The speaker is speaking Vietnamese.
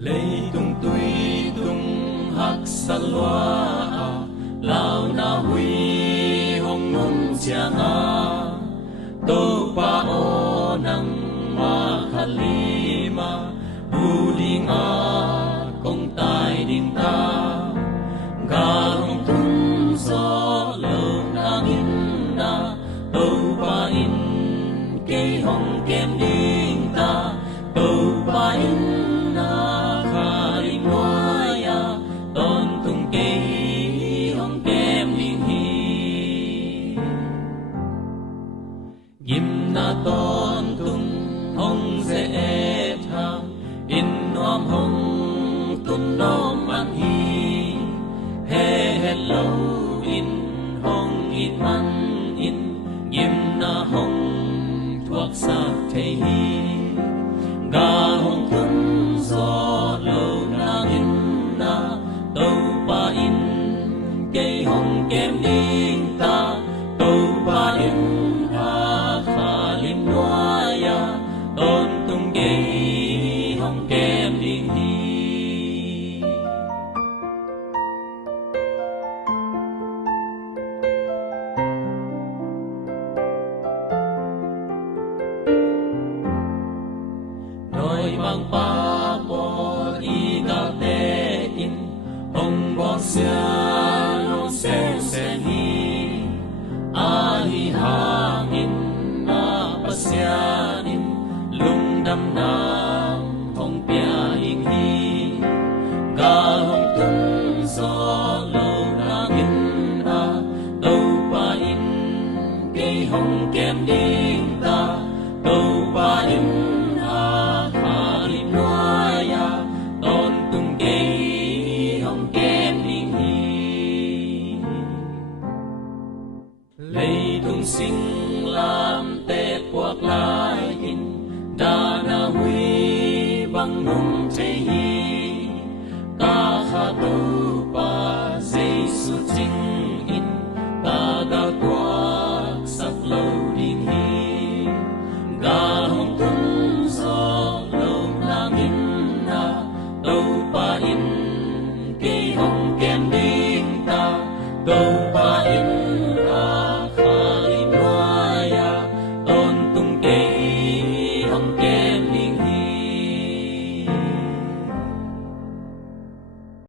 Lei tung tui tung hak salwa lao na hui hong nun chianga to pa o nang ma khalima bulinga kong tai ding ta galong tung so lo nang in na to pa in ke hong kem ding ta to pa in ton tung hong ze et ha in nom hong tun nom man hi hello in hong in man in yim na hong thuak sa the hi ga hong tun zo lo na in na to pa in ke hong kem ding ta to pa in mang pa po i ga te in hong bo sia no se ni a hi hang in na pa sia in lung dam nam hong pia ing hi ga hong tum so lo na in a to pa in ke hong kem ding ta to pa in sinh lam te quak lai in da na hui bang nung te hi